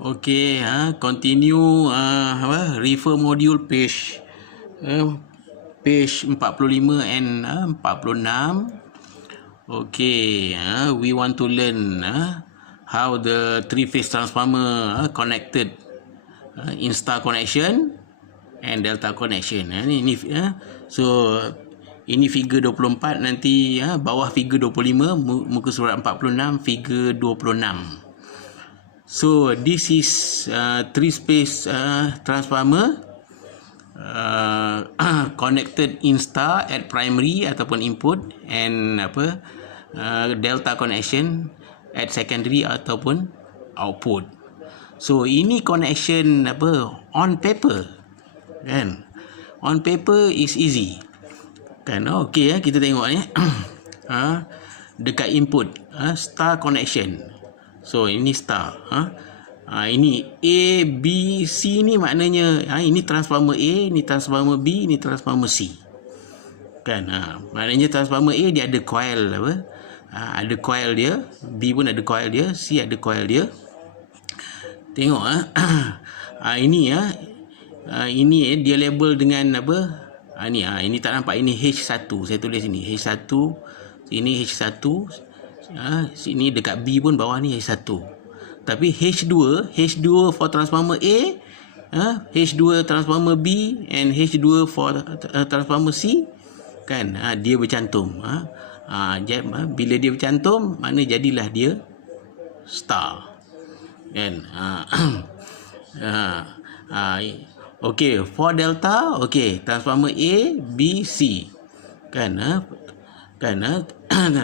Okey, continue refer module page 45 and 46. Okay, we want to learn how the three-phase transformer connected in star connection and delta connection. So ini figure 24, nanti bawah figure 25, muka surat 46, figure 26. So this is three-phase transformer connected in star at primary ataupun input, and delta connection at secondary ataupun output. So ini connection on paper, kan? On paper is easy, kan? Okey, kita tengok ni. Dekat input star connection. So ini star. Ini A, B, C ni maknanya ini transformer A, ini transformer B, ini transformer C, kan? Maknanya transformer A dia ada coil ada coil dia, B pun ada coil dia, C ada coil dia. Tengok ini ini dia label dengan ini tak nampak, ini H1, saya tulis ini H1, ini H1, sini dekat B pun bawah ni H1. Tapi H2 for transformer A, H2 transformer B, and H2 for transformer C, kan? Dia bercantum. Bila dia bercantum, mana jadilah dia star, kan? Okey, for delta, okey, transformer A, B, C, kan?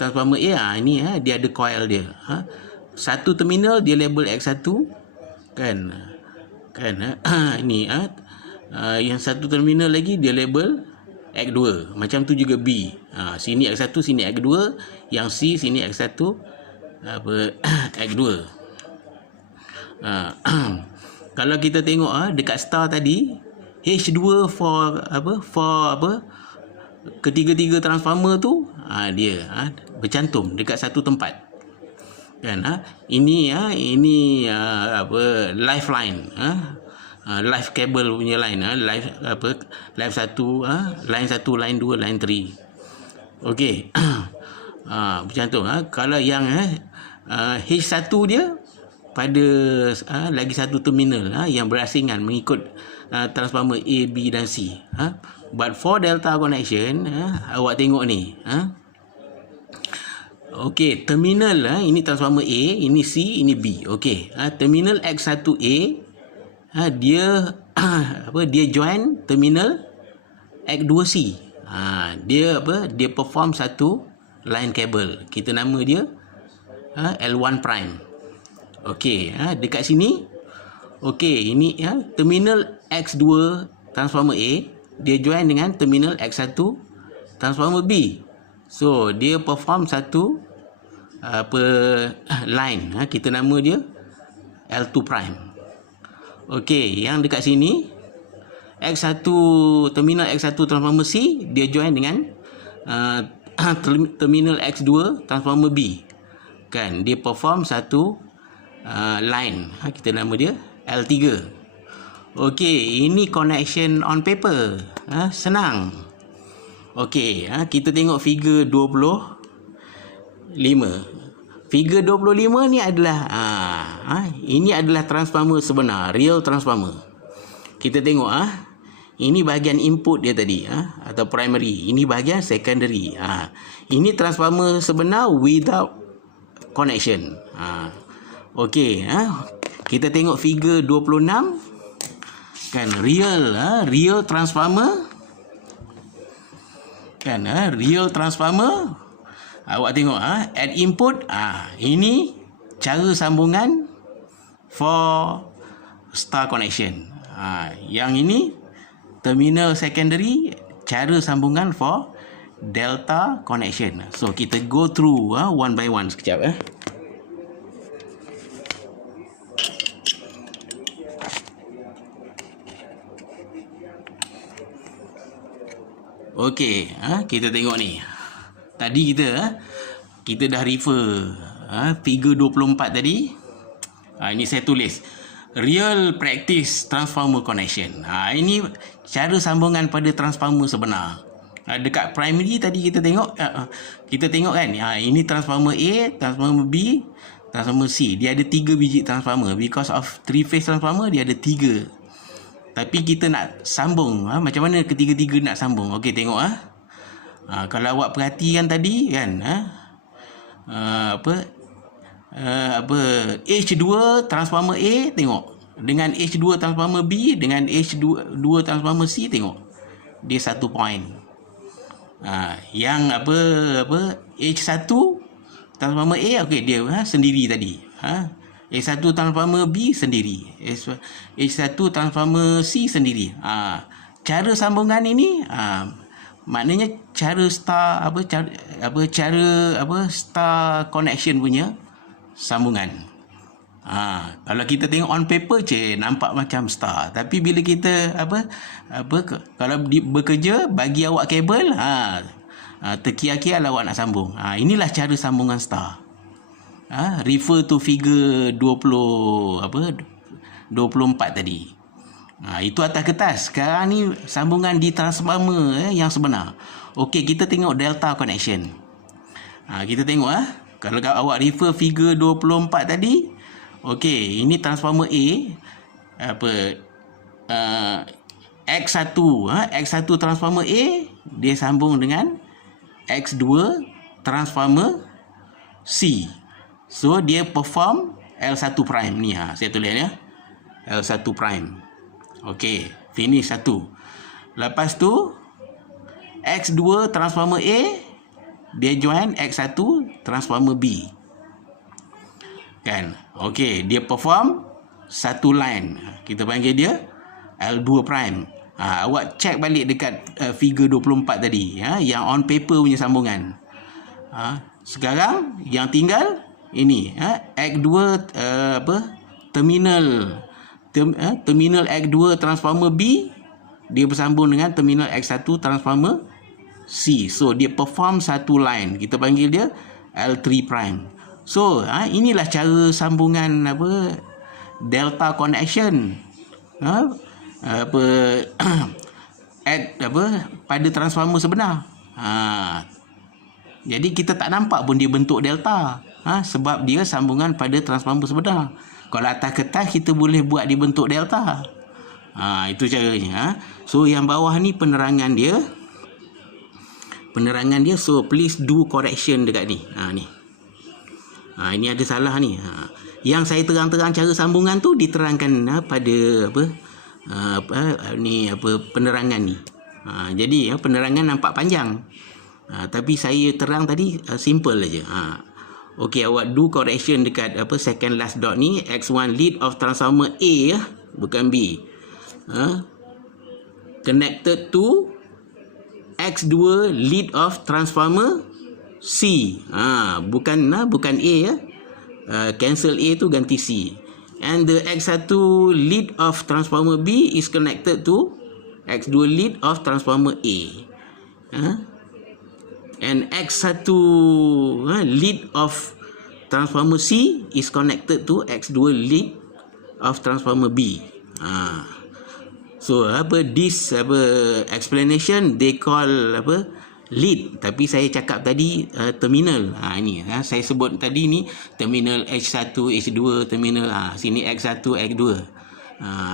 Transformer A ini dia ada coil dia. Satu terminal dia label X1, kan? Ini yang satu terminal lagi dia label X2. Macam tu juga B. Sini X1, sini X2, yang C sini X1, X2. Kalau kita tengok dekat star tadi, H2 for ketiga-tiga transformer tu dia bercantum dekat satu tempat, kan? Ini lifeline, live cable punya line, live satu, line 1, line 2, line 3. okey. Bercantum. Kalau yang H1 dia pada lagi satu terminal yang berasingan mengikut transformer A, B dan C. But for delta connection, awak tengok ni, okey, terminal ini transformer A, ini C, ini B. Okey, terminal X1A dia dia join terminal X2C. Dia dia perform satu line cable. Kita nama dia L1 prime. Okey, dekat sini, okey, ini terminal X2 transformer A dia join dengan terminal X1 transformer B. So dia perform satu line, kita nama dia L2 prime. Okey, yang dekat sini X1, terminal X1 transformer C dia join dengan terminal X2 transformer B, kan? Dia perform satu line, kita nama dia L3. Okey, ini connection on paper, senang. Okey, kita tengok figure 25. Figure 25 ni adalah ini adalah transformer sebenar, real transformer. Kita tengok ini bahagian input dia tadi, atau primary. Ini bahagian secondary. Ini transformer sebenar without connection. Okey, kita tengok figure 26, kan? Real transformer, kan? Real transformer. Awak tengok at input, ini cara sambungan for star connection. Yang ini terminal secondary, cara sambungan for delta connection. So kita go through one by one sekejap. Okey, kita tengok ni. Tadi kita dah refer figure 24 tadi. Ini saya tulis real practice transformer connection. Ini cara sambungan pada transformer sebenar. Dekat primary tadi kita tengok kan, ini transformer A, transformer B, transformer C. Dia ada 3 biji transformer. Because of 3 phase transformer, dia ada 3. Tapi kita nak sambung, macam mana ketiga-tiga nak sambung? Okey, tengok kalau awak perhatikan tadi kan, H2 transformer A, tengok dengan H2 transformer B dengan H2 transformer C, tengok dia 1 point. Yang H1 transformer A, okey, dia sendiri tadi. H1 transformer B sendiri, H1 transformer C sendiri. Cara sambungan ini maknanya cara star star connection punya sambungan. Kalau kita tengok on paper nampak macam star, tapi bila kita kalau bekerja bagi awak kabel, terkial-kial awak nak sambung. Inilah cara sambungan star. Refer to figure 24 tadi. Itu atas kertas. Sekarang ni sambungan di transformer yang sebenar. Okey, kita tengok delta connection. Kita tengok kalau awak refer figure 24 tadi. Okey, ini transformer A, X1, X1 transformer A dia sambung dengan X2 transformer C. So dia perform L1 prime ni, saya tulis L1 prime. Okey, finish satu. Lepas tu X2 transformer A dia join X1 transformer B. Kan? Okey, dia perform satu line. Kita panggil dia L2 prime. Awak check balik dekat figure 24 tadi, yang on paper punya sambungan. Sekarang yang tinggal ini, X2 terminal X2 transformer B dia bersambung dengan terminal X1 transformer C. So dia perform satu line. Kita panggil dia L3 prime. So inilah cara sambungan delta connection pada transformer sebenar. Jadi kita tak nampak pun dia bentuk delta, sebab dia sambungan pada transformer sebenar. Kalau atas kertas kita boleh buat dia bentuk delta. Itu caranya. So yang bawah ni penerangan dia. So please do correction dekat ni. Ini ada salah ni. Yang saya terang-terang cara sambungan tu diterangkan pada penerangan ni. Jadi penerangan nampak panjang. Tapi saya terang tadi simple aja. Okey, awak do correction dekat second last dot ni. X1 lead of transformer A, bukan B. Connected to X2 lead of transformer C. Bukan A cancel A tu ganti C. And the X1 lead of transformer B is connected to X2 lead of transformer A. And X1 lead of transformer C is connected to X2 lead of transformer B. So this explanation they call lead, tapi saya cakap tadi terminal. Ini saya sebut tadi ni terminal H1 H2 terminal, sini X1 X2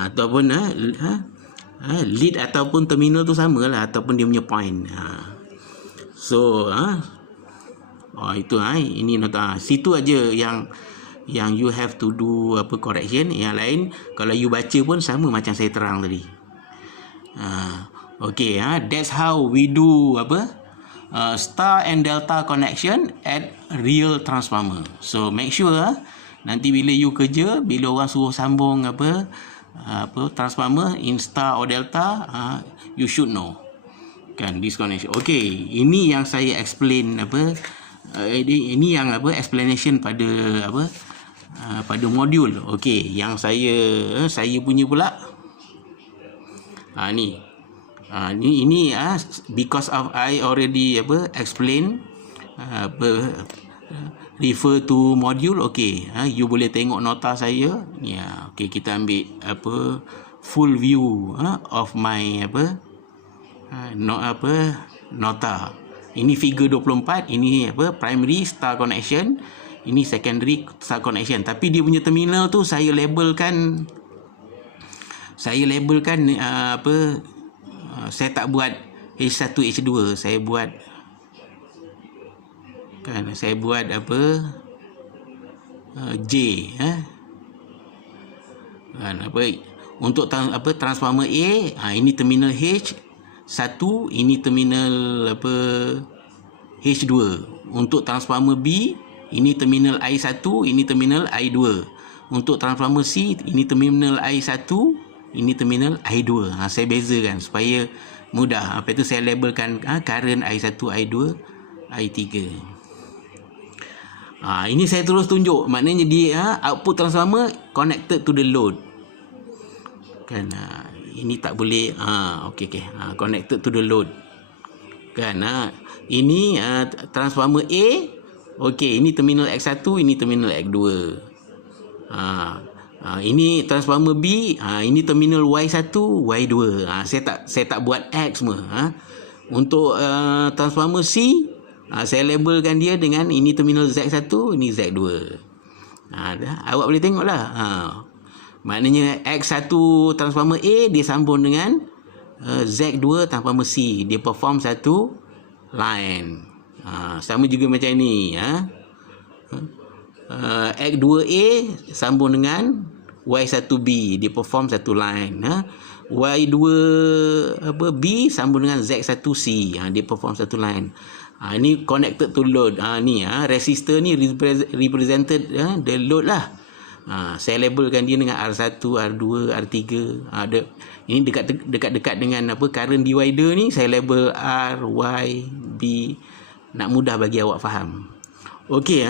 ataupun lead ataupun terminal tu samalah, ataupun dia punya point. So itu ini nota. Situ aja yang you have to do correction. Yang lain kalau you baca pun sama macam saya terang tadi. Okay, that's how we do star and delta connection at real transformer. So make sure nanti bila you kerja, bila orang suruh sambung transformer in star or delta, you should know kan this connection. Okay, ini yang saya explain ini yang explanation pada pada modul. Okay, yang saya punya pula ini because of I already explain refer to module. Okey, you boleh tengok nota saya. Ya, okey, kita ambil full view of my nota. Ini figure 24, ini primary star connection, ini secondary star connection. Tapi dia punya terminal tu saya labelkan saya tak buat H1 H2, saya buat J untuk transformer A, ini terminal H1, ini terminal H2. Untuk transformer B, ini terminal I1, ini terminal I2. Untuk transformer C, ini terminal I1, ini terminal I2. Saya bezakan supaya mudah. Apa itu saya labelkan current I1, I2, I3. Ini saya terus tunjuk. Maknanya dia output transformer connected to the load. Kan ini tak boleh okey connected to the load. Kan ini transformer A. Okey, ini terminal X1, ini terminal X2. Ini transformer B, ini terminal Y1, Y2. Saya tak buat X semua. Untuk transformer C, saya labelkan dia dengan ini terminal Z1, ini Z2. Awak boleh tengoklah. Maknanya X1 transformer A dia sambung dengan Z2 transformer C. Dia perform satu line. Sama juga macam ni. X2A sambung dengan Y1B, dia perform satu line. Y2B sambung dengan Z1C, dia perform satu line. Ini connected to load. Ni resistor ni represented the load lah. Saya labelkan dia dengan R1, R2, R3. Ini dekat-dekat dengan current divider ni saya label R, Y, B, nak mudah bagi awak faham. Okey,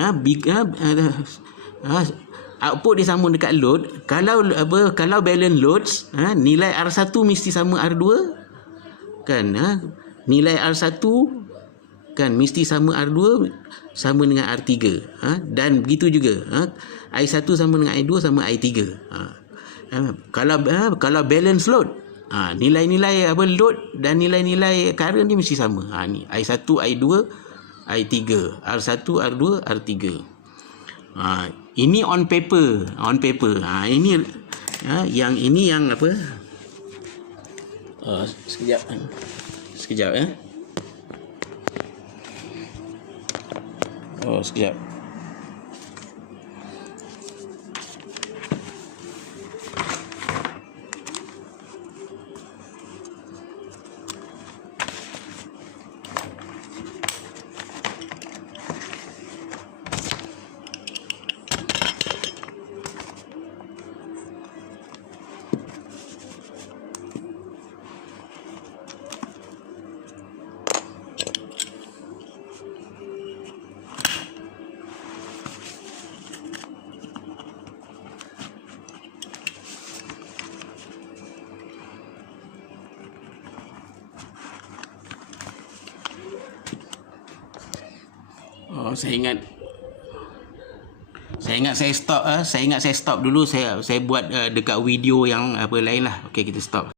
output dia sambung dekat load. Kalau balance loads, nilai R1 mesti sama R2 kan. Nilai R1 kan mesti sama R2 sama dengan R3. Dan begitu juga I1 sama dengan I2 sama I3. Kalau balance load, nilai-nilai load dan nilai-nilai current ni mesti sama. Ni I1, I2, I3, R1, R2, R3. Ini on paper. Ini yang apa? Sekejap sekejap. Saya ingat saya stop. Saya ingat saya stop dulu. Saya buat dekat video yang lain lah. Okey, kita stop.